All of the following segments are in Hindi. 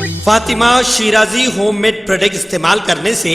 फातिमा शिराजी होममेड प्रोडक्ट इस्तेमाल करने से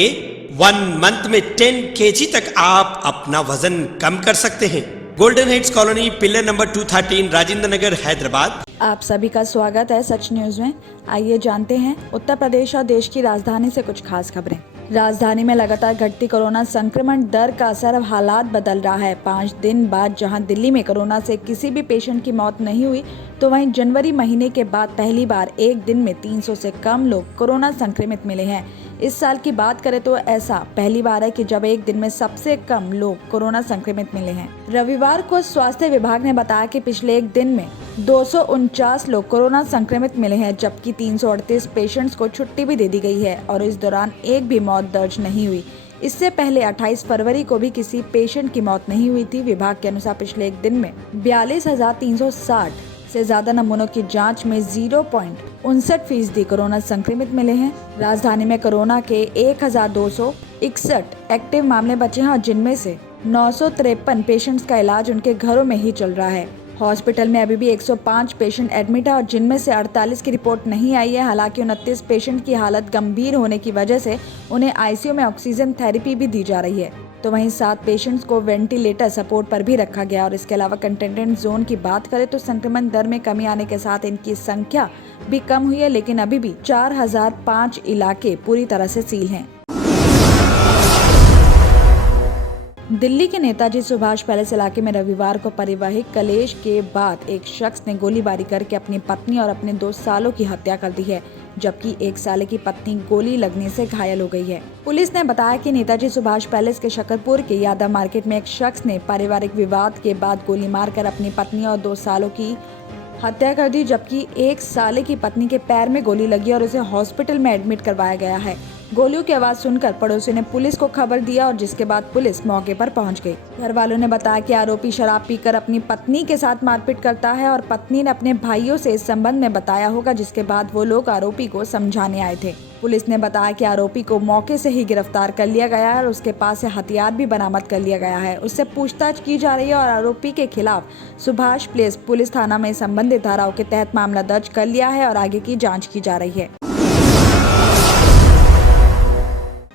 1 मंथ में 10 kg तक आप अपना वजन कम कर सकते हैं। Golden heights colony, pillar number 213, Rajendra Nagar, Hyderabad. आप सभी का स्वागत है सच न्यूज में। आइए जानते हैं उत्तर प्रदेश और देश की राजधानी से कुछ खास खबरें। राजधानी में लगातार घटती कोरोना संक्रमण दर का असर, अब हालात बदल रहा है। 5 दिन बाद जहां दिल्ली में कोरोना से किसी भी पेशेंट की मौत नहीं हुई, तो वहीं जनवरी महीने के बाद पहली बार एक दिन में 300 से कम लोग कोरोना संक्रमित मिले हैं। इस साल की बात करें तो ऐसा पहली बार है कि जब एक दिन में सबसे कम लोग कोरोना संक्रमित मिले हैं। रविवार को स्वास्थ्य विभाग ने बताया कि पिछले एक दिन में 249 लोग कोरोना संक्रमित मिले हैं, जबकि 338 पेशेंट्स को छुट्टी भी दे दी गई है और इस दौरान एक भी मौत दर्ज नहीं हुई। इससे पहले 28 फरवरी को भी किसी पेशेंट की मौत नहीं हुई थी। विभाग के अनुसार पिछले एक दिन में 42,360 से ज्यादा नमूनों की जांच में 0.59% कोरोना संक्रमित मिले हैं। राजधानी में कोरोना के 1,261 एक्टिव मामले बचे हैं और जिनमें से 953 पेशेंट्स का इलाज उनके घरों में ही चल रहा है। हॉस्पिटल में अभी भी 105 पेशेंट एडमिट है और जिनमें से 48 की रिपोर्ट नहीं आई है। हालांकि 29 पेशेंट की हालत गंभीर होने की वजह से उन्हें आईसीयू में ऑक्सीजन थेरेपी भी दी जा रही है। तो वहीं 7 पेशेंट्स को वेंटिलेटर सपोर्ट पर भी रखा गया। और इसके अलावा कंटेनमेंट जोन की बात करें तो संक्रमण दर में कमी आने के साथ इनकी संख्या भी कम हुई है, लेकिन अभी भी 4005 इलाके पूरी तरह से सील हैं। दिल्ली के नेताजी सुभाष पैलेस इलाके में रविवार को पारिवारिक कलेश के बाद एक शख्स ने गोलीबारी करके अपनी पत्नी और अपने 2 सालों की हत्या कर दी है, जबकि 1 साल की पत्नी गोली लगने से घायल हो गई है। पुलिस ने बताया कि नेताजी सुभाष पैलेस के शकरपुर के यादव मार्केट में एक शख्स ने पारिवारिक विवाद के बाद गोली मारकर अपनी पत्नी और 2 सालों की हत्या कर दी, जबकि 1 साल की पत्नी के पैर में गोली लगी और उसे हॉस्पिटल में एडमिट करवाया गया है। गोलियों की आवाज सुनकर पड़ोसी ने पुलिस को खबर दिया और जिसके बाद पुलिस मौके पर पहुंच गई। घर वालों ने बताया कि आरोपी शराब पीकर अपनी पत्नी के साथ मारपीट करता है और पत्नी ने अपने भाइयों से इस संबंध में बताया होगा, जिसके बाद वो लोग आरोपी को समझाने आए थे। पुलिस ने बताया कि आरोपी को मौके से ही गिरफ्तार कर लिया गया है और उसके पास से हथियार भी बरामद कर लिया गया है। उससे पूछताछ की जा रही है और आरोपी के खिलाफ सुभाष प्लेस पुलिस थाना में संबंधित धाराओं के तहत मामला दर्ज कर लिया है और आगे की जाँच की जा रही है।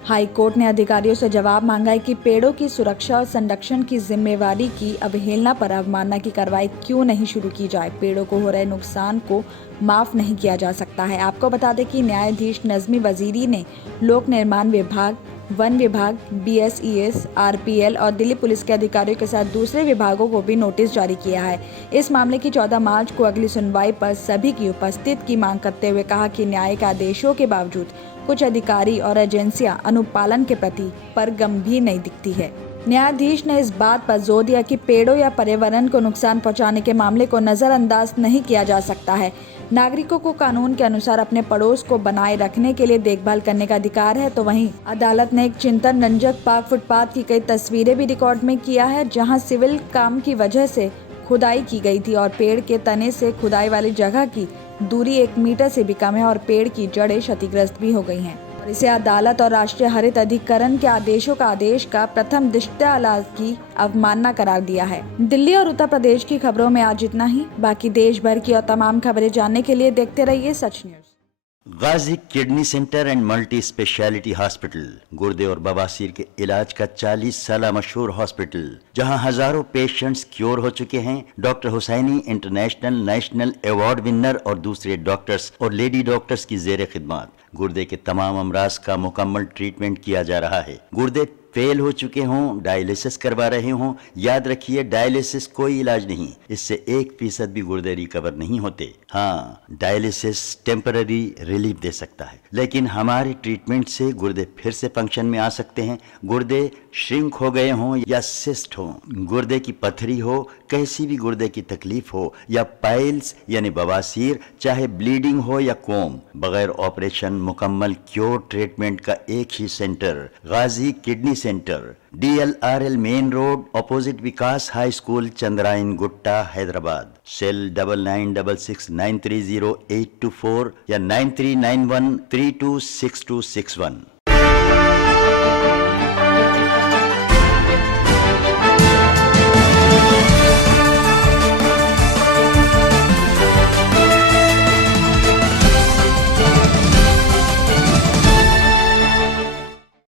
हाई कोर्ट ने अधिकारियों से जवाब मांगा है कि पेड़ों की सुरक्षा और संरक्षण की जिम्मेवारी की अवहेलना पर अवमानना की कार्रवाई क्यों नहीं शुरू की जाए। पेड़ों को हो रहे नुकसान को माफ नहीं किया जा सकता है। आपको बता दें कि न्यायाधीश नज़मी वजीरी ने लोक निर्माण विभाग, वन विभाग, BSES, RPL और दिल्ली पुलिस के अधिकारियों के साथ दूसरे विभागों को भी नोटिस जारी किया है। इस मामले की 14 मार्च को अगली सुनवाई पर सभी की उपस्थिति की मांग करते हुए कहा कि न्यायिक आदेशों के बावजूद कुछ अधिकारी और एजेंसियां अनुपालन के प्रति पर गंभीर नहीं दिखती है। न्यायाधीश ने इस बात पर जोर दिया कि पेड़ों या पर्यावरण को नुकसान पहुंचाने के मामले को नजरअंदाज नहीं किया जा सकता है। नागरिकों को कानून के अनुसार अपने पड़ोस को बनाए रखने के लिए देखभाल करने का अधिकार है। तो वहीं अदालत ने एक चिंतन रंजक पार्क फुटपाथ की कई तस्वीरें भी रिकॉर्ड में किया है, जहां सिविल काम की वजह से खुदाई की गई थी और पेड़ के तने से खुदाई वाली जगह की दूरी 1 मीटर से भी कम है और पेड़ की जड़ें क्षतिग्रस्त भी हो गई हैं। और इसे अदालत और राष्ट्रीय हरित अधिकरण के आदेशों का आदेश का प्रथम दृष्टया की अवमानना करार दिया है। दिल्ली और उत्तर प्रदेश की खबरों में आज इतना ही। बाकी देश भर की और तमाम खबरें जानने के लिए देखते रहिए Sach news. Ghazi kidney centre and multi speciality hospital, गुर्दे और बवासीर के इलाज का 40 साल मशहूर हॉस्पिटल, जहां हजारों पेशेंट्स क्योर हो चुके हैं। Doctor Husaini international national award winner और दूसरे डॉक्टर्स और लेडी डॉक्टर्स की जेर खिदमत गुर्दे के तमाम अमराज का मुकम्मल ट्रीटमेंट किया जा रहा है। गुर्दे फेल हो चुके हों, डायलिसिस करवा रहे हों, याद रखिए डायलिसिस कोई इलाज नहीं, इससे 1% भी गुर्दे रिकवर नहीं होते। हाँ, डायलिसिस टेम्पररी रिलीफ दे सकता है, लेकिन हमारे ट्रीटमेंट से गुर्दे फिर से फंक्शन में आ सकते हैं। गुर्दे श्रिंक हो गए हों या सिस्ट हो, गुर्दे की पथरी हो, कैसी भी गुर्दे की तकलीफ हो या पाइल्स यानी बवासीर, चाहे ब्लीडिंग हो या कोम, बगैर ऑपरेशन मुकम्मल क्योर ट्रीटमेंट का एक ही centre, Ghazi kidney centre, DLRL main road, opposite Vikas high school, Chandrayan Gutta, Hyderabad. Cell 9966930824 या 9391326261।